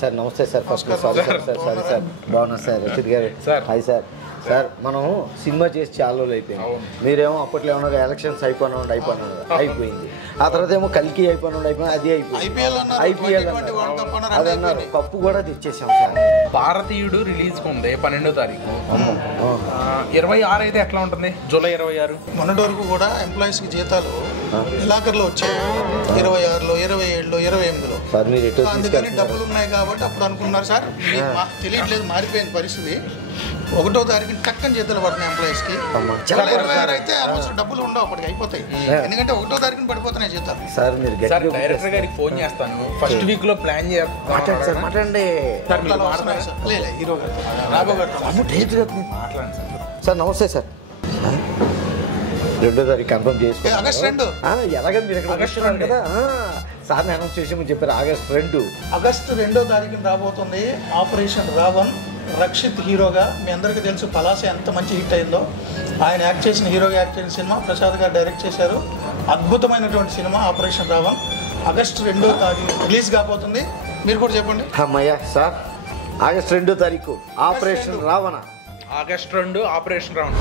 Sir నమస్తే sir. First sorry sir. Sorry sir. బాగున్నా sir. Rashid గారు హాయ్ సార్. సార్ మనం సినిమా చేసి చాలా రోజులు అయిపోయింది. మీరేమో అప్పట్లో ఏమన్నా ఎలక్షన్స్ అయిపోయింది. ఆ తర్వాత ఏమో కల్కి అయిపోయింది. అది అయిపోయింది. ఐపీఎల్ అది అన్నారు. కప్పు కూడా తెచ్చేసాం సార్. భారతీయుడు రిలీజ్ ఉంది 12వ తారీఖు. 26 అయితే ఎట్లా ఉంటుంది? జూలై 26. మొన్నటి వరకు కూడా ఎంప్లాయీస్ కి జీతాలు నెలాఖరులో వచ్చాయి. 26లో 27లో 28లో. అందుకని డబ్బులు ఉన్నాయి కాబట్టి అప్పుడు అనుకున్నారు సార్. తెలియట్లేదు, మారిపోయింది పరిస్థితి. 1వ తారీఖు టక్కని జీతాలు పడుతున్నాయి ఎంప్లాయీస్ కి. 26 అయితే ఆల్మోస్ట్ డబ్బులు ఉండవు, అప్పటికి అయిపోతాయి. ఎందుకంటే 1వ తారీఖున పడిపోతున్నాయి జీతాలు. సార్ మీరు డైరెక్టర్ గారికి ఫోన్ చేస్తాను. ఫస్ట్ వీక్ లో ప్లాన్ చేస్తాను. మాట్లాడండి హీరో గారు రాబో గారు సార్. నమస్తే సార్. 2వ తారీఖు కన్ఫర్మ్ చేసుకోండి. ఆగస్ట్ 2 ఎలాగని మీరు ఇక్కడ వస్తున్నారు కదా సార్ అనౌన్స్ చేసి చెప్పారు. ఆగస్ట్ 2వ తారీఖున రాబోతుంది ఆపరేషన్ రావణ్. రక్షిత్ హీరోగా. మీ అందరికీ తెలుసు పలాస ఎంత మంచి హిట్ అయిందో. ఆయన హీరోగా యాక్ట్ చేసిన సినిమా ప్రసాద్ గారు డైరెక్ట్ చేశారు. అద్భుతమైనటువంటి సినిమా ఆపరేషన్ రావణ్. ఆగస్ట్ 2వ తారీఖు రిలీజ్ కాబోతుంది. మీరు కూడా చెప్పండి. అమ్మయ్య సార్. ఆగస్ట్ 2వ తారీఖు operation Ravana. August 2 operation Ravana.